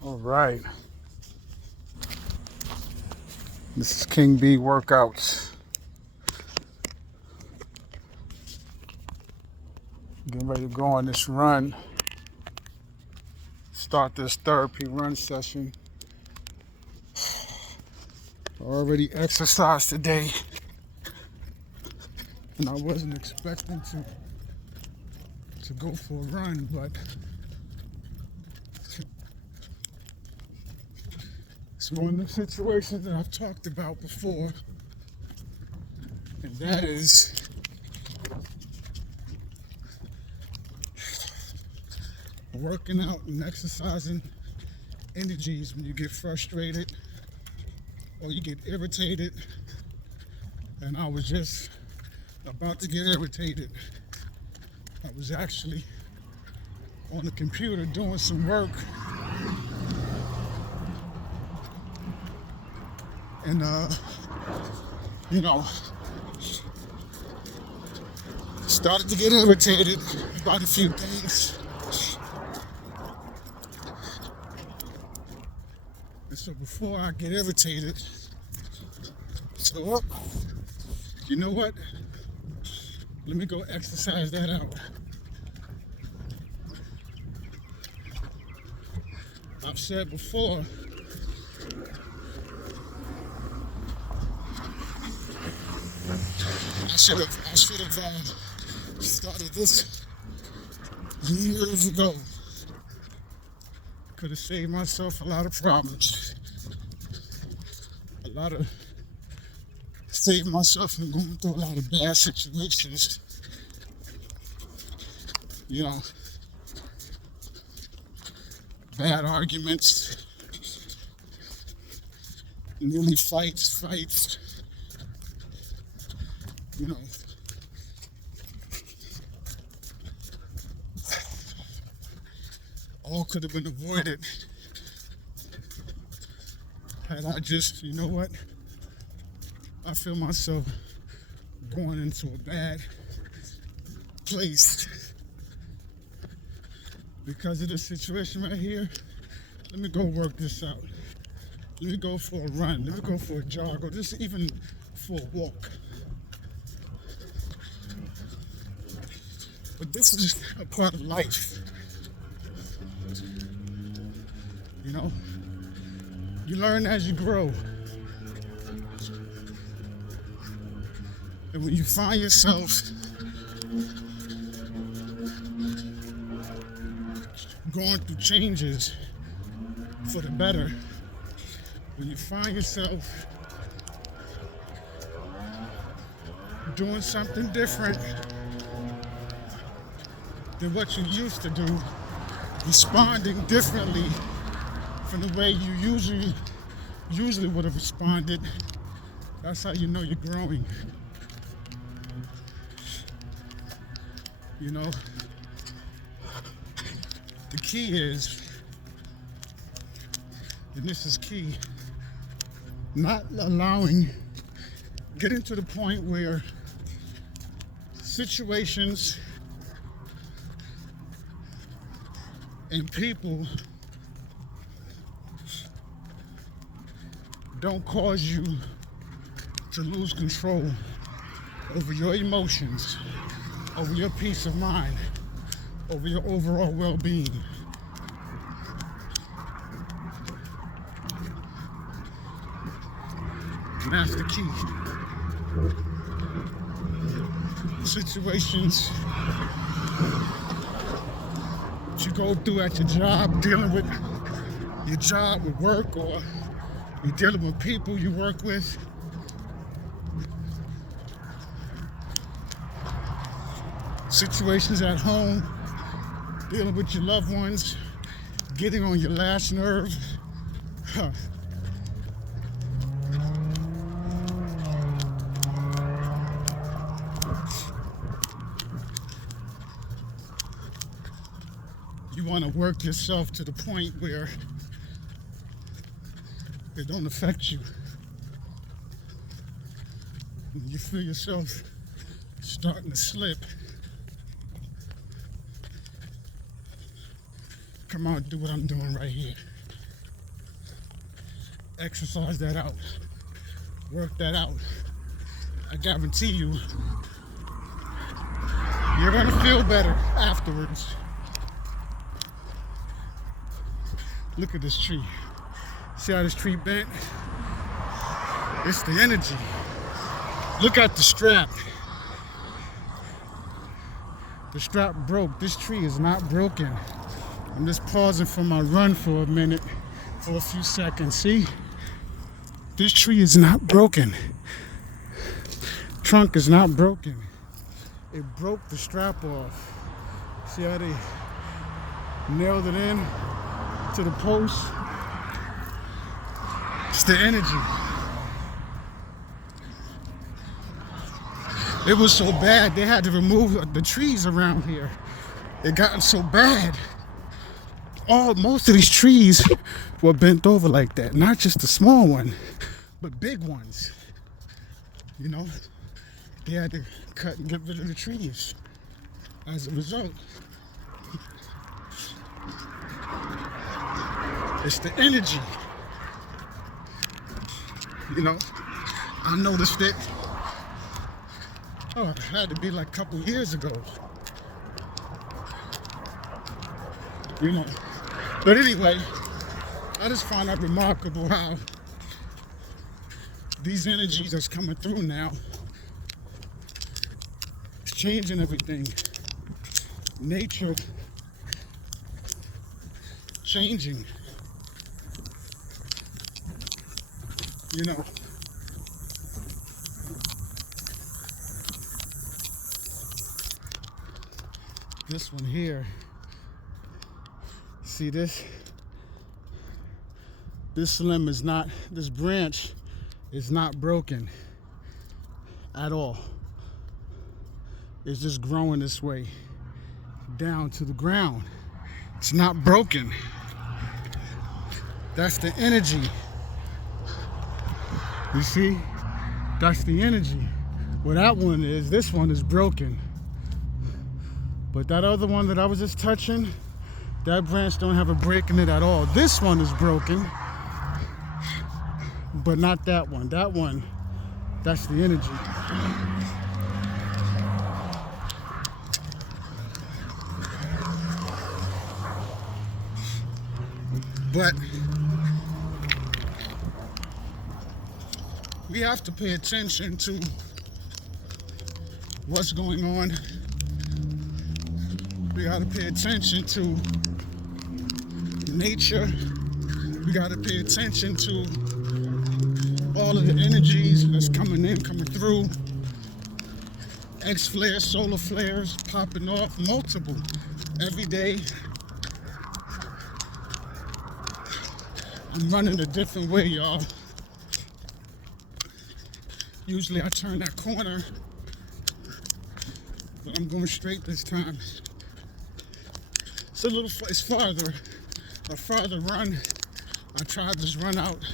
All right, this is King B Workouts. Getting ready to go on this run. Start this therapy run session. I already exercised today, and I wasn't expecting to go for a run, but it's one of the situations that I've talked about before, and that is working out and exercising energies when you get frustrated or you get irritated. And I was just about to get irritated. I was actually on the computer doing some work, and started to get irritated about a few things. And so before I get irritated, you know what? Let me go exercise that out. I've said before, I should have started this years ago. Could have saved myself a lot of problems. Saved myself from going through a lot of bad situations. Bad arguments, nearly fights. All could have been avoided had I just, I feel myself going into a bad place because of this situation right here. Let me go work this out. Let me go for a run. Let me go for a jog, or just even for a walk. But this is a part of life. You learn as you grow. And when you find yourself going through changes for the better, when you find yourself doing something different than what you used to do, responding differently from the way you usually would have responded, that's how you know you're growing. The key is, and this is key, getting to the point where situations and people don't cause you to lose control over your emotions, over your peace of mind, over your overall well-being. And that's the key. Situations that you go through at your job, dealing with your job with work, or you're dealing with people you work with. Situations at home, dealing with your loved ones, getting on your last nerve. You want to work yourself to the point where it don't affect you. When you feel yourself starting to slip, come on, do what I'm doing right here. Exercise that out. Work that out. I guarantee you, you're gonna feel better afterwards. Look at this tree. See how this tree bent? It's the energy. Look at the strap. The strap broke. This tree is not broken. I'm just pausing for my run for a minute, for a few seconds. See? This tree is not broken. Trunk is not broken. It broke the strap off. See how they nailed it in to the post? It's the energy. It was so bad, they had to remove the trees around here. It gotten so bad. Most of these trees were bent over like that. Not just the small one, but big ones. You know, they had to cut and get rid of the trees as a result. It's the energy. You know, I noticed it. It had to be like a couple years ago. You know. But anyway, I just find that remarkable how these energies that's coming through now, it's changing everything. Nature changing. You know. This one here, see this? This limb is not, this branch is not broken at all. It's just growing this way down to the ground. It's not broken. That's the energy. You see? That's the energy. Well, that one is, this one is broken. But that other one that I was just touching, that branch don't have a break in it at all. This one is broken, but not that one. That one, that's the energy. But we have to pay attention to what's going on. We got to pay attention to nature. We got to pay attention to all of the energies that's coming in, coming through. X flares, solar flares popping off, multiple every day. I'm running a different way, y'all. Usually I turn that corner, but I'm going straight this time. It's a little, it's farther, a farther run. I tried this run out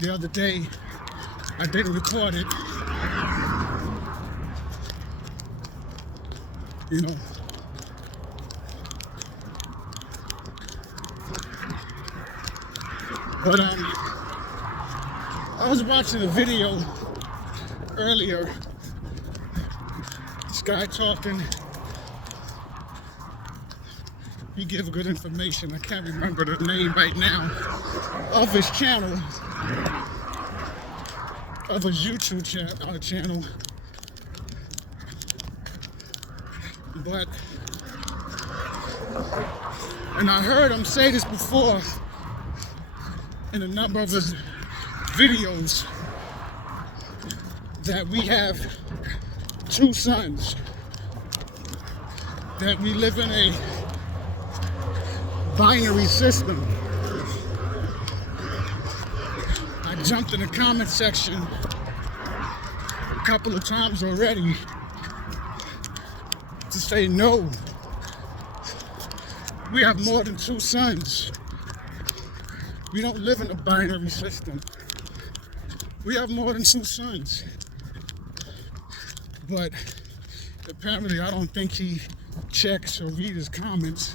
the other day. I didn't record it. You know. But I was watching a video earlier. This guy talking. He gives good information. I can't remember the name right now of his channel, of his YouTube channel. But, and I heard him say this before in a number of his videos, that we have two suns, that we live in a binary system. I jumped in the comment section a couple of times already to say no. We have more than two suns. We don't live in a binary system. We have more than two suns. But apparently I don't think he checks or reads his comments.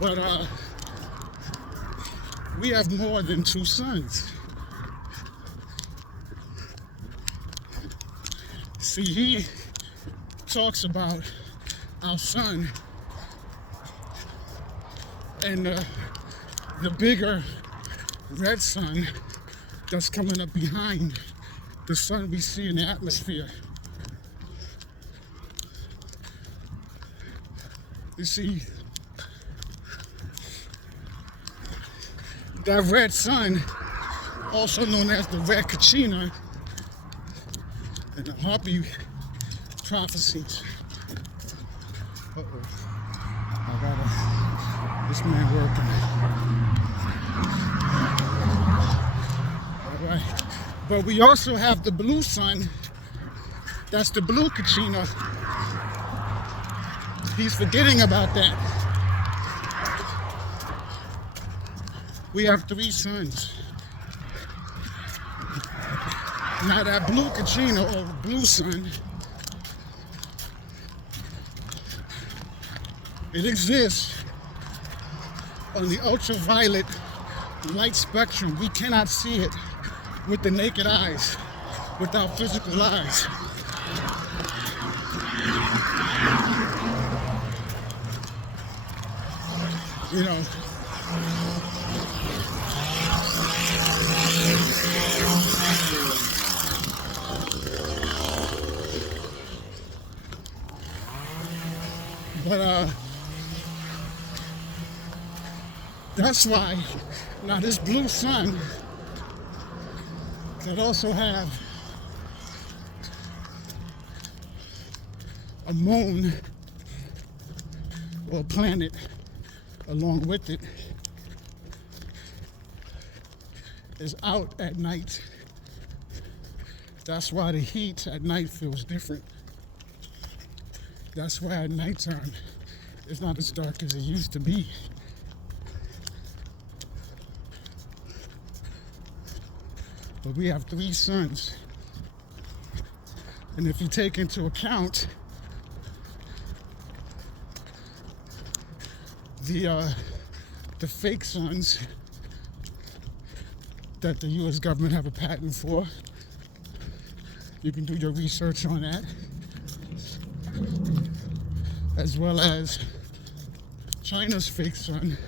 But We have more than two suns. See, he talks about our sun and the bigger red sun that's coming up behind the sun we see in the atmosphere. You see, that red sun, also known as the red Kachina, in the Harpy prophecies. Uh-oh. This man working. All right. But we also have the blue sun. That's the blue Kachina. He's forgetting about that. We have three suns. Now that blue Kachina, or blue sun, it exists on the ultraviolet light spectrum. We cannot see it with the naked eyes, with our physical eyes. You know, but that's why now this blue sun could also have a moon or a planet along with it, is out at night. That's why the heat at night feels different. That's why at nighttime it's not as dark as it used to be. But we have three suns. And if you take into account the fake suns that the US government have a patent for, you can do your research on that, as well as China's fake sun.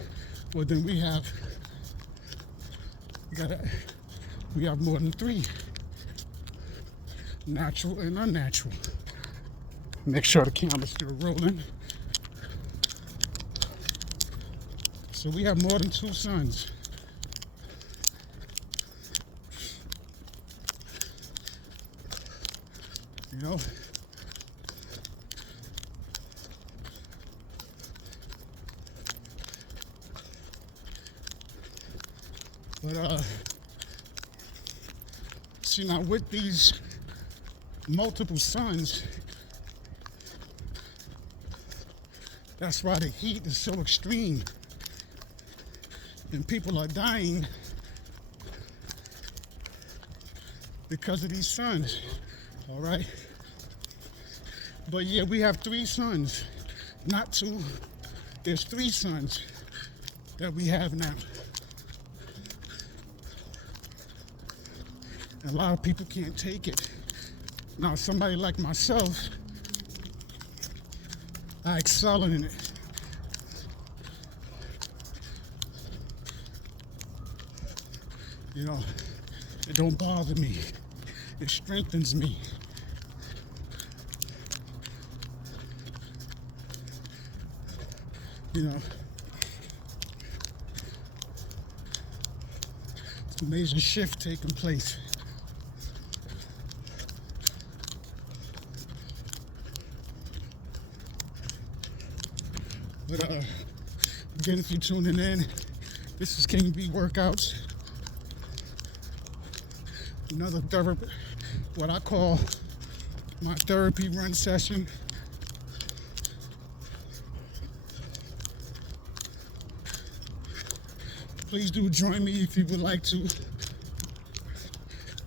Well, then we have more than three, natural and unnatural. Make sure the camera's still rolling. So we have more than two suns. You know? But see, now with these multiple suns, that's why the heat is so extreme. And people are dying because of these suns, all right? But yeah, we have three suns, not two. There's three suns that we have now. And a lot of people can't take it. Now, somebody like myself, I excel in it. You know, it don't bother me. It strengthens me. You know, it's an amazing shift taking place. But again, if you're tuning in, this is King B Workouts. Another what I call my therapy run session. Please do join me if you would like to.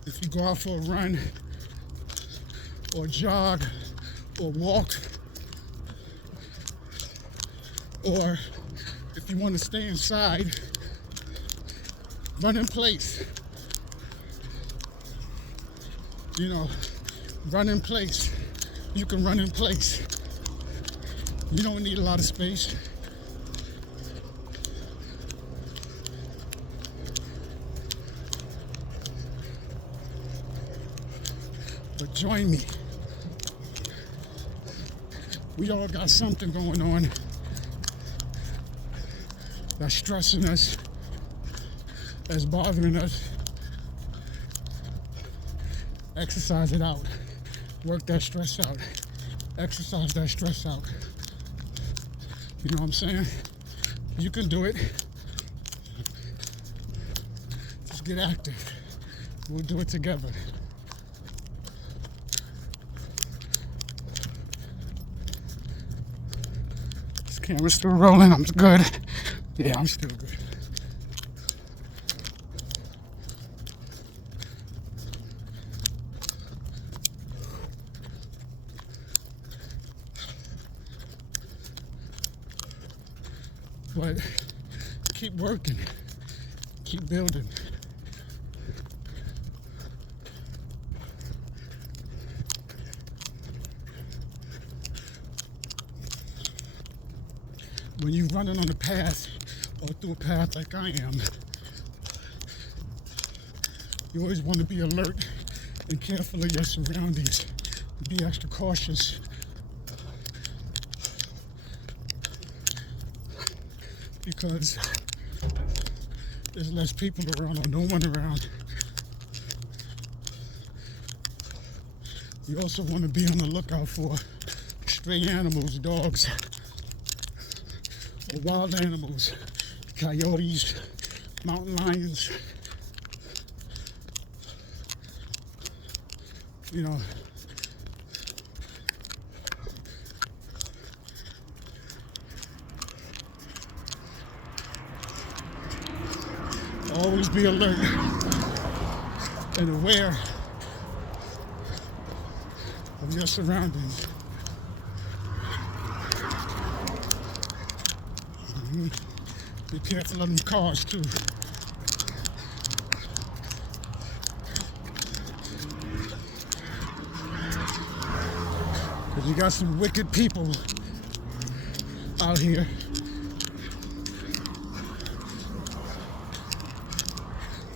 If you go out for a run, or jog, or walk, or if you want to stay inside Run in place. You know, run in place. You can run in place. You don't need a lot of space. But join me. We all got something going on that's stressing us, that's bothering us. Exercise it out. Work that stress out. Exercise that stress out. You know what I'm saying? You can do it. Just get active. We'll do it together. This camera's still rolling. I'm good. Yeah, I'm still good. But keep working, keep building. When you're running on a path or through a path like I am, you always want to be alert and careful of your surroundings. Be extra cautious. Because there's less people around or no one around. You also want to be on the lookout for stray animals, dogs, or wild animals, coyotes, mountain lions. You know, always be alert and aware of your surroundings. Be careful of them cars too. Because you got some wicked people out here.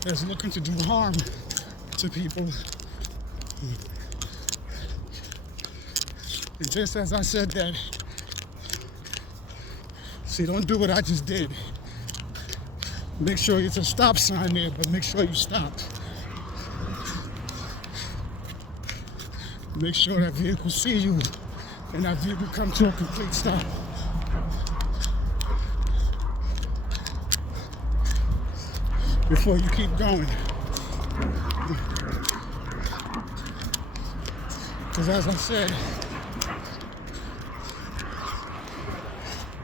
That's looking to do harm to people. And just as I said that, see, don't do what I just did. Make sure it's a stop sign there, but make sure you stop. Make sure that vehicle see you and that vehicle come to a complete stop. Before you keep going. Because as I said,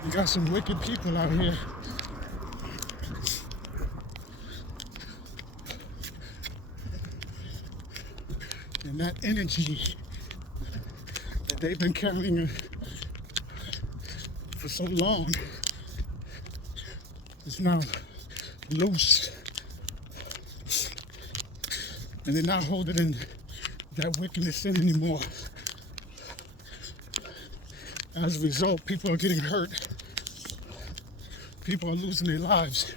you got some wicked people out here. And that energy that they've been carrying for so long is now loose. And they're not holding in that wickedness in anymore. As a result, people are getting hurt. People are losing their lives.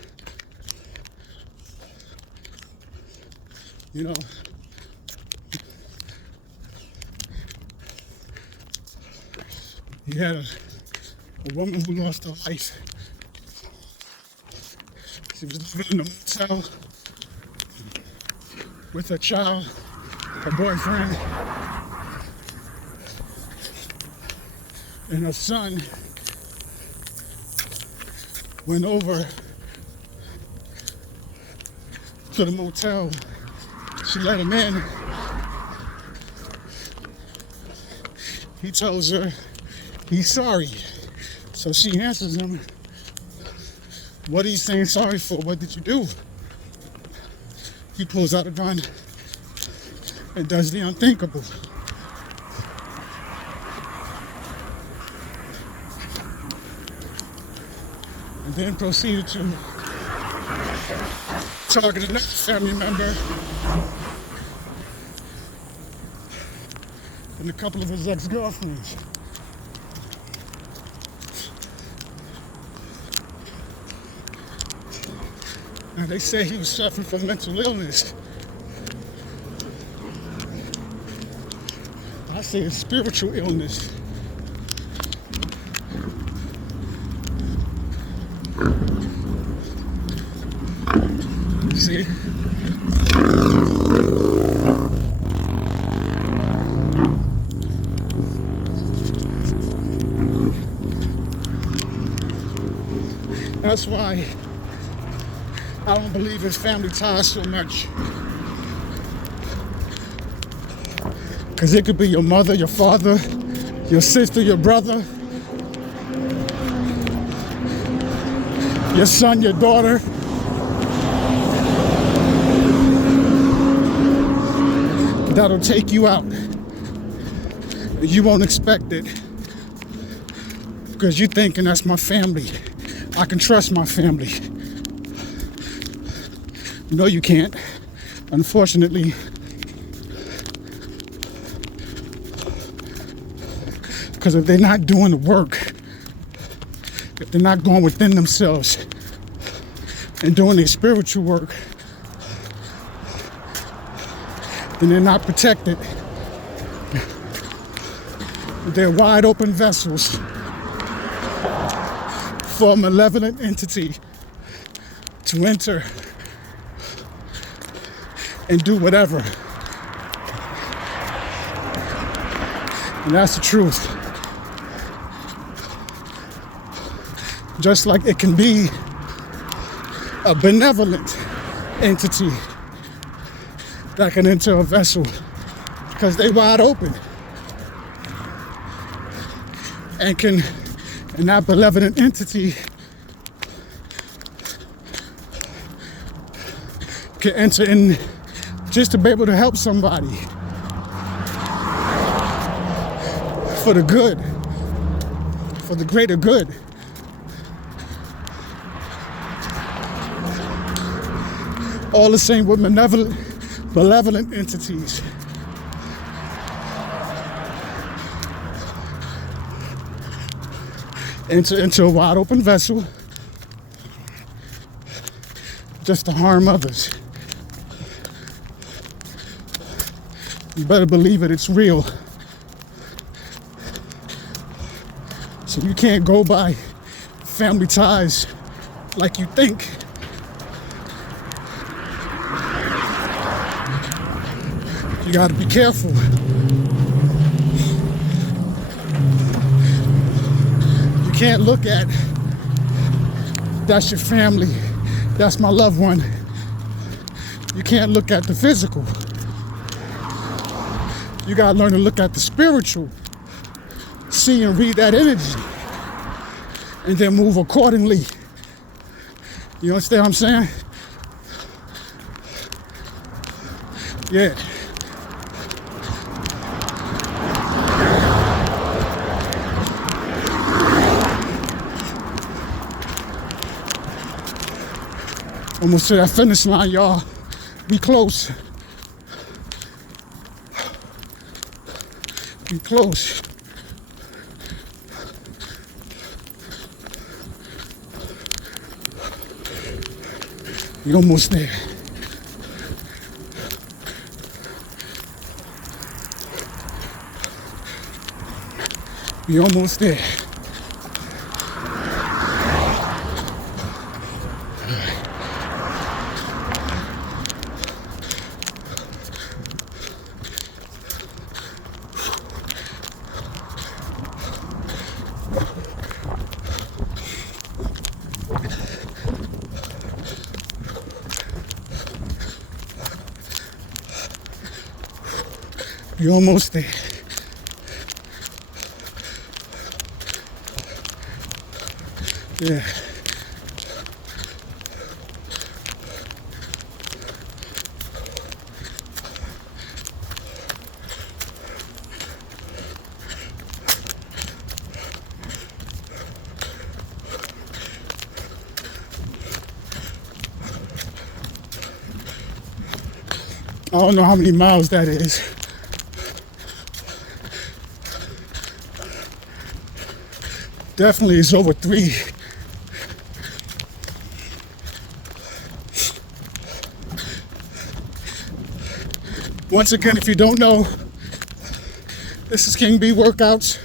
You know, you had a woman who lost her life. She was living in a motel with her child, her boyfriend, and her son went over to the motel. She let him in. He tells her he's sorry. So she answers him, what are you saying sorry for? What did you do? He pulls out a gun and does the unthinkable. And then proceeded to targeted another family member and a couple of his ex-girlfriends. Now they say he was suffering from mental illness. I say it's spiritual illness. See? That's why I don't believe in family ties so much. Because it could be your mother, your father, your sister, your brother, your son, your daughter. That'll take you out. You won't expect it. Because you're thinking, that's my family. I can trust my family. No, you can't. Unfortunately, because if they're not doing the work, if they're not going within themselves and doing their spiritual work, then they're not protected. They're wide open vessels for a malevolent entity to enter and do whatever. And that's the truth. Just like it can be a benevolent entity that can enter a vessel because they wide open and that benevolent entity can enter in just to be able to help somebody for the good, for the greater good. All the same with malevolent entities. Enter into a wide open vessel just to harm others. You better believe it, it's real. So you can't go by family ties like you think. You gotta be careful. You can't look at, that's your family, that's my loved one. You can't look at the physical. You gotta learn to look at the spiritual, see and read that energy, and then move accordingly. You understand what I'm saying? Yeah. Almost to that finish line, y'all. Be close. Be close. You're almost there. You're almost there. You're almost there. Yeah. I don't know how many miles that is. Definitely it's over 3. Once again, if you don't know, this is King B Workouts.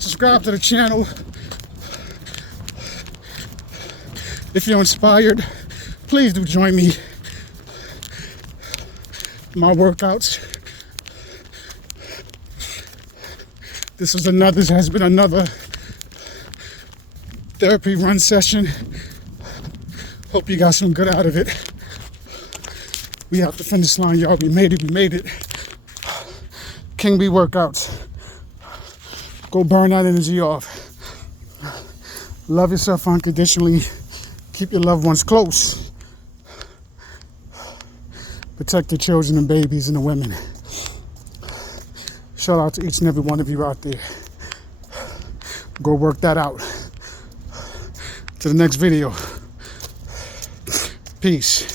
Subscribe to the channel. If you're inspired, please do join me in my workouts. This has been another therapy run session. Hope you got some good out of it. We have the finish line, y'all. We made it. King B Workouts. Go burn that energy off. Love yourself unconditionally. Keep your loved ones close. Protect the children and babies and the women. Shout out to each and every one of you out there. Go work that out. To the next video. Peace.